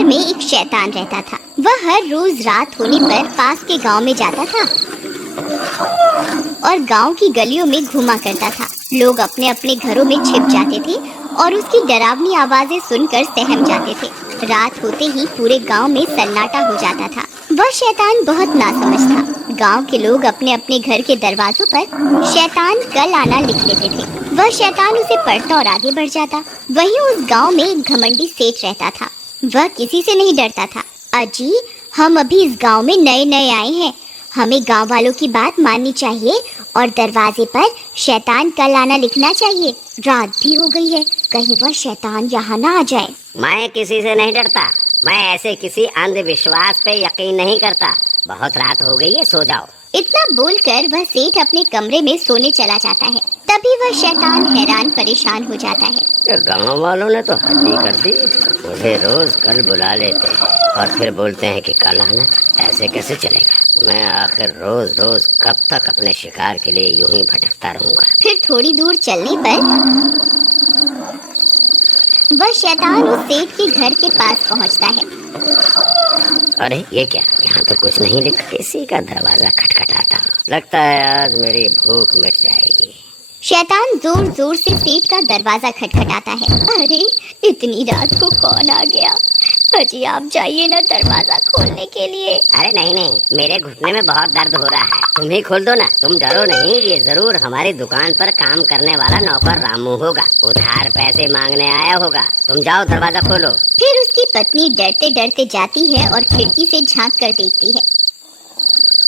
घर में एक शैतान रहता था। वह हर रोज रात होने पर पास के गांव में जाता था और गांव की गलियों में घूमा करता था। लोग अपने अपने घरों में छिप जाते थे और उसकी डरावनी आवाजें सुनकर सहम जाते थे। रात होते ही पूरे गांव में सन्नाटा हो जाता था। वह शैतान बहुत नासमझ था। गांव के लोग अपने अपने घर के दरवाजों पर शैतान कल आना लिख लेते थे। वह शैतान उसे पढ़ता और आगे बढ़ जाता। वहीं उस गांव में एक घमंडी सेठ रहता था। वह किसी से नहीं डरता था। अजी, हम अभी इस गांव में नए नए आए हैं, हमें गांव वालों की बात माननी चाहिए और दरवाजे पर शैतान कल आना लिखना चाहिए। रात भी हो गई है, कहीं वह शैतान यहाँ ना आ जाए। मैं किसी से नहीं डरता। मैं ऐसे किसी अंधविश्वास पे यकीन नहीं करता। बहुत रात हो गई है, सो जाओ। इतना बोलकर वह सेठ अपने कमरे में सोने चला जाता है। तभी वह शैतान हैरान परेशान हो जाता है। गांव वालों ने तो हद ही कर दी। मुझे रोज कल बुला लेते हैं और फिर बोलते हैं कि कल आना। ऐसे कैसे चलेगा? मैं आखिर रोज रोज कब तक अपने शिकार के लिए यूं ही भटकता रहूंगा। फिर थोड़ी दूर चलने पर वह शैतान उस सेठ के घर के पास पहुंचता है। अरे ये क्या? यहाँ तो कुछ नहीं लिखा। किसी का दरवाजा खटखटाता। लगता है आज मेरी भूख मिट जाएगी। शैतान जोर जोर से सेठ का दरवाजा खटखटाता है। अरे इतनी रात को कौन आ गया? अजी, आप जाइए ना दरवाजा खोलने के लिए। अरे नहीं नहीं, मेरे घुटने में बहुत दर्द हो रहा है। तुम ही खोल दो ना। तुम डरो नहीं, ये जरूर हमारी दुकान पर काम करने वाला नौकर रामू होगा। उधार पैसे मांगने आया होगा। तुम जाओ, दरवाजा खोलो। फिर उसकी पत्नी डरते डरते जाती है और खिड़की से झांक कर देखती है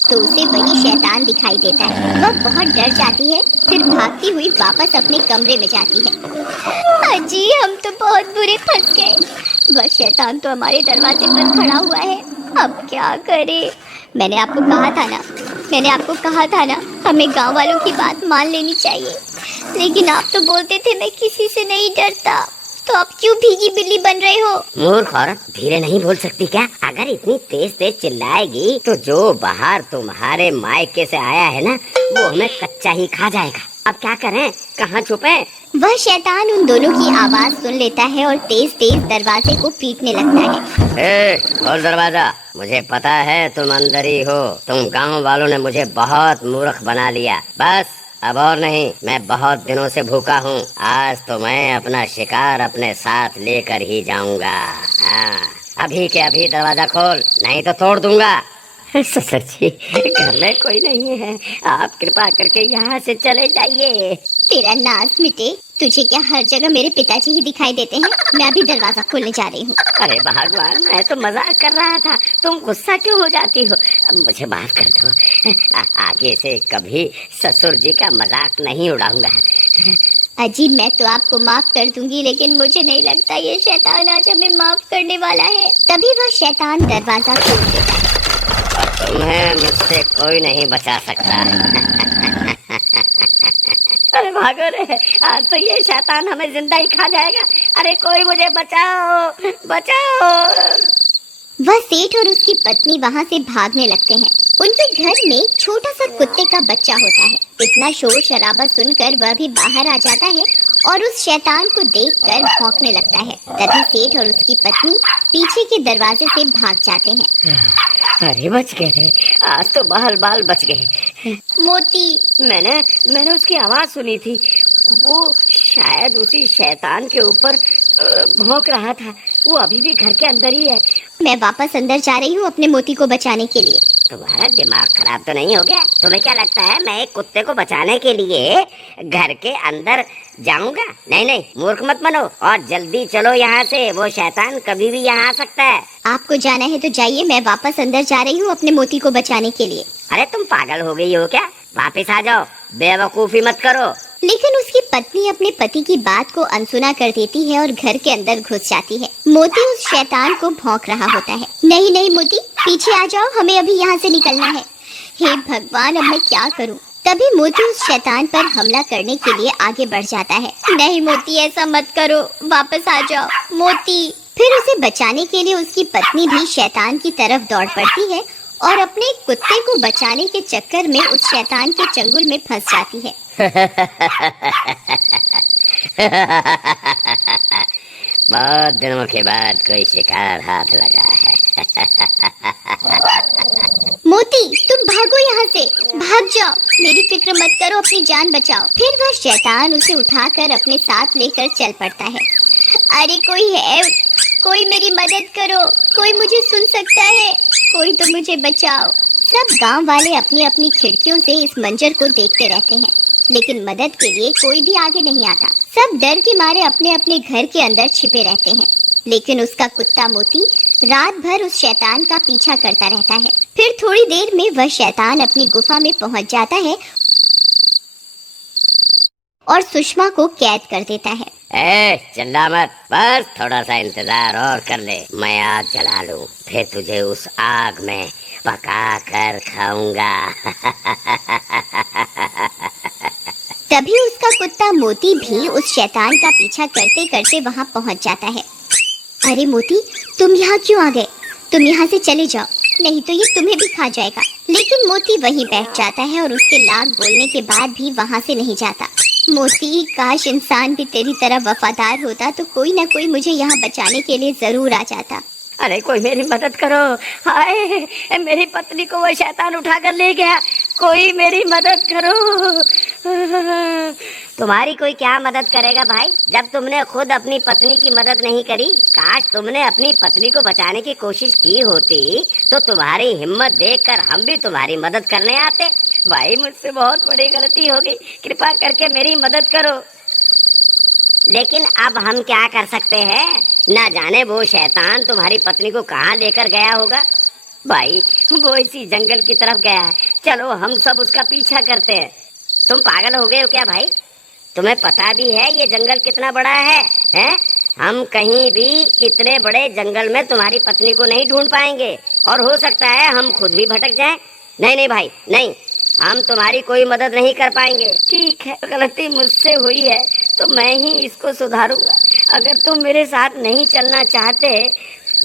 तो उसे वही शैतान दिखाई देता है। वह बहुत डर जाती है, फिर भागती हुई वापस अपने कमरे में जाती है। अजी, हम तो बहुत बुरे फंस गए। वह शैतान तो हमारे दरवाजे पर खड़ा हुआ है। अब क्या करें? मैंने आपको कहा था ना, हमें गांव वालों की बात मान लेनी चाहिए। लेकिन आप तो बोलते थे मैं किसी से नहीं डरता, तो आप क्यों भीगी बिल्ली बन रहे हो? मूर्ख औरत, धीरे नहीं बोल सकती क्या? अगर इतनी तेज तेज चिल्लाएगी तो जो बाहर तुम्हारे मायके से आया है ना, वो हमें कच्चा ही खा जाएगा। अब क्या करें? कहाँ छुपे? वह शैतान उन दोनों की आवाज सुन लेता है और तेज तेज दरवाजे को पीटने लगता है। खोल दरवाजा। मुझे पता है तुम अंदर ही हो। तुम गाँव वालों ने मुझे बहुत मूर्ख बना लिया। बस अब और नहीं, मैं बहुत दिनों से भूखा हूँ। आज तो मैं अपना शिकार अपने साथ लेकर ही जाऊंगा। हाँ, अभी के अभी दरवाजा खोल, नहीं तो तोड़ दूंगा। ससुर जी, घर में कोई नहीं है, आप कृपा करके यहाँ से चले जाइए। तेरा नाज मिटे। तुझे क्या हर जगह मेरे पिताजी ही दिखाई देते हैं? मैं अभी दरवाजा खोलने जा रही हूँ। अरे भगवान, मैं तो मजाक कर रहा था। तुम गुस्सा क्यों हो जाती हो? मुझे माफ कर दो। आगे से कभी ससुर जी का मजाक नहीं उड़ाऊंगा। अजी, मैं तो आपको माफ कर दूंगी, लेकिन मुझे नहीं लगता ये शैतान आज हमें माफ करने वाला है। तभी वह शैतान दरवाजा खोल देता है। तुम्हें मुझसे कोई नहीं बचा सकता। अरे भागो रे, आज तो ये शैतान हमें जिंदा ही खा जाएगा। अरे कोई मुझे बचाओ, बचाओ। वह सेठ और उसकी पत्नी वहाँ से भागने लगते हैं। उनके घर में छोटा सा कुत्ते का बच्चा होता है। इतना शोर शराबा सुनकर वह भी बाहर आ जाता है और उस शैतान को देखकर भौंकने लगता है। तभी सेठ और उसकी पत्नी पीछे के दरवाजे से भाग जाते हैं। अरे बच गए रे, आज तो बाल बाल बच गए। मोती, मैंने उसकी आवाज सुनी थी। वो शायद उसी शैतान के ऊपर भौंक रहा था। वो अभी भी घर के अंदर ही है। मैं वापस अंदर जा रही हूँ अपने मोती को बचाने के लिए। तुम्हारा दिमाग खराब तो नहीं हो गया? तुम्हें क्या लगता है मैं एक कुत्ते को बचाने के लिए घर के अंदर जाऊंगा? नहीं नहीं, मूर्ख मत बनो और जल्दी चलो यहाँ से। वो शैतान कभी भी यहाँ आ सकता है। आपको जाना है तो जाइए, मैं वापस अंदर जा रही हूँ अपने मोती को बचाने के लिए। अरे तुम पागल हो गई हो क्या? वापस आ जाओ, बेवकूफी मत करो। लेकिन उसकी पत्नी अपने पति की बात को अनसुना कर देती है और घर के अंदर घुस जाती है। मोती उस शैतान को भौंक रहा होता है। नहीं नहीं मोती, पीछे आ जाओ, हमें अभी यहाँ से निकलना है। हे भगवान, अब मैं क्या करूँ? तभी मोती उस शैतान पर हमला करने के लिए आगे बढ़ जाता है। नहीं मोती, ऐसा मत करो, वापस आ जाओ मोती। फिर उसे बचाने के लिए उसकी पत्नी भी शैतान की तरफ दौड़ पड़ती है और अपने कुत्ते को बचाने के चक्कर में उस शैतान के चंगुल में फंस जाती है। बहुत दिनों के बाद कोई शिकार हाथ लगा है। मोती, तुम भागो यहाँ से, भाग जाओ, मेरी फिक्र मत करो, अपनी जान बचाओ। फिर वह शैतान उसे उठाकर अपने साथ लेकर चल पड़ता है। अरे कोई है, कोई मेरी मदद करो, कोई मुझे सुन सकता है, कोई तो मुझे बचाओ। सब गांव वाले अपनी अपनी खिड़कियों से इस मंजर को देखते रहते हैं, लेकिन मदद के लिए कोई भी आगे नहीं आता। सब डर के मारे अपने अपने घर के अंदर छिपे रहते हैं। लेकिन उसका कुत्ता मोती रात भर उस शैतान का पीछा करता रहता है। फिर थोड़ी देर में वह शैतान अपनी गुफा में पहुंच जाता है और सुषमा को कैद कर देता है। चिल्ला मत, बस थोड़ा सा इंतजार और कर ले, मैं आग जला लूं, फिर तुझे उस आग में पका कर खाऊंगा। तभी उसका कुत्ता मोती भी उस शैतान का पीछा करते करते वहां पहुंच जाता है। अरे मोती, तुम यहाँ क्यों आ गए? तुम यहाँ से चले जाओ, नहीं तो ये तुम्हें भी खा जाएगा। लेकिन मोती वहीं बैठ जाता है और उसके लाख बोलने के बाद भी वहाँ से नहीं जाता। मोती, काश इंसान भी तेरी तरह वफादार होता तो कोई ना कोई मुझे यहाँ बचाने के लिए जरूर आ जाता। अरे कोई मेरी मदद करो, हाय मेरी पत्नी को वो शैतान उठा कर ले गया, कोई मेरी मदद करो। तुम्हारी कोई क्या मदद करेगा भाई, जब तुमने खुद अपनी पत्नी की मदद नहीं करी। काश तुमने अपनी पत्नी को बचाने की कोशिश की होती तो तुम्हारी हिम्मत देखकर हम भी तुम्हारी मदद करने आते। भाई मुझसे बहुत बड़ी गलती हो गई, कृपा करके मेरी मदद करो। लेकिन अब हम क्या कर सकते हैं, ना जाने वो शैतान तुम्हारी पत्नी को कहाँ लेकर गया होगा। भाई वो इसी जंगल की तरफ गया है, चलो हम सब उसका पीछा करते हैं। तुम पागल हो गए हो क्या भाई? तुम्हें पता भी है ये जंगल कितना बड़ा है, हैं? हम कहीं भी इतने बड़े जंगल में तुम्हारी पत्नी को नहीं ढूंढ पाएंगे और हो सकता है हम खुद भी भटक जाएं। नहीं नहीं भाई नहीं, हम तुम्हारी कोई मदद नहीं कर पाएंगे। ठीक है, गलती मुझसे हुई है तो मैं ही इसको सुधारूंगा। अगर तुम मेरे साथ नहीं चलना चाहते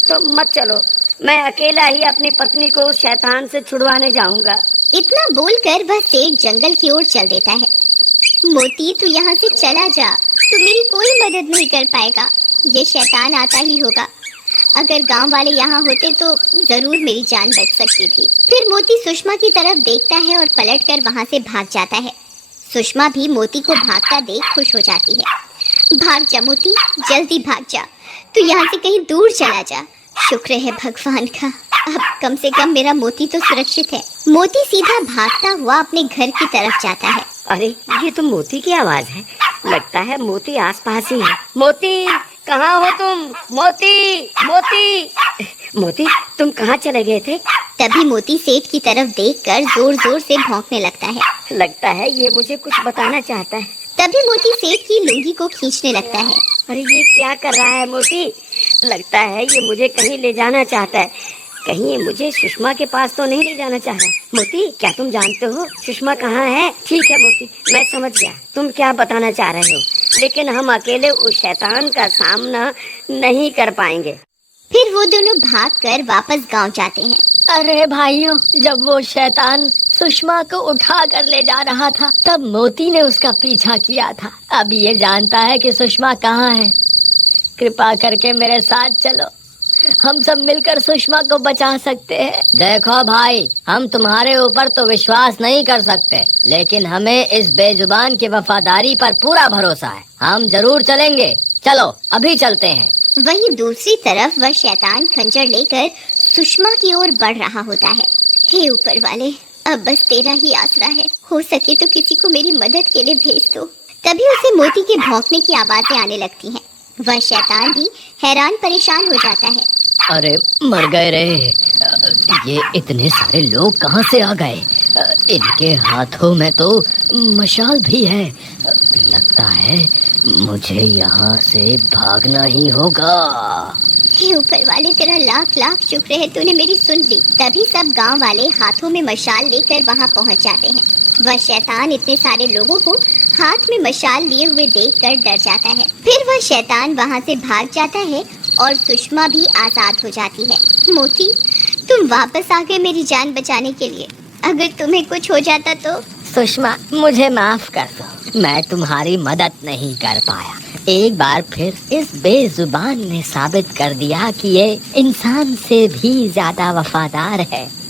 तो मत चलो, मैं अकेला ही अपनी पत्नी को उस शैतान से छुड़वाने जाऊंगा। इतना बोलकर वह सेठ जंगल की ओर चल देता है। मोती, तू यहाँ से चला जा, तू मेरी कोई मदद नहीं कर पाएगा, ये शैतान आता ही होगा। अगर गांव वाले यहाँ होते तो जरूर मेरी जान बच सकती थी। फिर मोती सुषमा की तरफ देखता है और पलटकर वहाँ से भाग जाता है। सुषमा भी मोती को भागता देख खुश हो जाती है। भाग जा मोती, जल्दी भाग जा, तू यहाँ से कहीं दूर चला जा। शुक्र है भगवान का, अब कम से कम मेरा मोती तो सुरक्षित है। मोती सीधा भागता हुआ अपने घर की तरफ जाता है। अरे ये तो मोती की आवाज है, लगता है मोती आसपास ही है। मोती, कहाँ हो तुम? मोती, मोती, मोती, तुम कहाँ चले गए थे? तभी मोती सेठ की तरफ देखकर जोर जोर से भौंकने लगता है। लगता है ये मुझे कुछ बताना चाहता है। तभी मोती सेठ की लुंगी को खींचने लगता है। अरे ये क्या कर रहा है मोती? लगता है ये मुझे कहीं ले जाना चाहता है। कहीं ये मुझे सुषमा के पास तो नहीं ले जाना चाह रहा। मोती, क्या तुम जानते हो सुषमा कहाँ है? ठीक है मोती, मैं समझ गया तुम क्या बताना चाह रहे हो, लेकिन हम अकेले उस शैतान का सामना नहीं कर पाएंगे। फिर वो दोनों भागकर वापस गांव जाते हैं। अरे भाइयों, जब वो शैतान सुषमा को उठा कर ले जा रहा था तब मोती ने उसका पीछा किया था। अब ये जानता है कि सुषमा कहाँ है। कृपा करके मेरे साथ चलो, हम सब मिलकर सुषमा को बचा सकते हैं। देखो भाई, हम तुम्हारे ऊपर तो विश्वास नहीं कर सकते, लेकिन हमें इस बेजुबान की वफादारी पर पूरा भरोसा है। हम जरूर चलेंगे, चलो अभी चलते हैं। वहीं दूसरी तरफ वह शैतान खंजर लेकर सुषमा की ओर बढ़ रहा होता है। हे ऊपर वाले, अब बस तेरा ही आसरा है, हो सके तो किसी को मेरी मदद के लिए भेज दो। तभी उसे मोती के भौंकने की आवाजें आने लगती हैं। वह शैतान भी हैरान परेशान हो जाता है। अरे मर गए रे, ये इतने सारे लोग कहाँ से आ गए? इनके हाथों में तो मशाल भी है। लगता है मुझे यहाँ से भागना ही होगा। हे ऊपर वाले, तेरा लाख लाख शुक्र है, तूने मेरी सुन ली। तभी सब गांव वाले हाथों में मशाल लेकर वहां पहुंच जाते हैं। वह शैतान इतने सारे लोगों को हाथ में मशाल लिए हुए देखकर डर जाता है। फिर वह शैतान वहां से भाग जाता है और सुषमा भी आजाद हो जाती है। मोती, तुम वापस आ गए मेरी जान बचाने के लिए। अगर तुम्हें कुछ हो जाता तो? सुषमा, मुझे माफ कर दो, मैं तुम्हारी मदद नहीं कर पाया, एक बार फिर इस बेजुबान ने साबित कर दिया कि ये इंसान से भी ज्यादा वफादार है।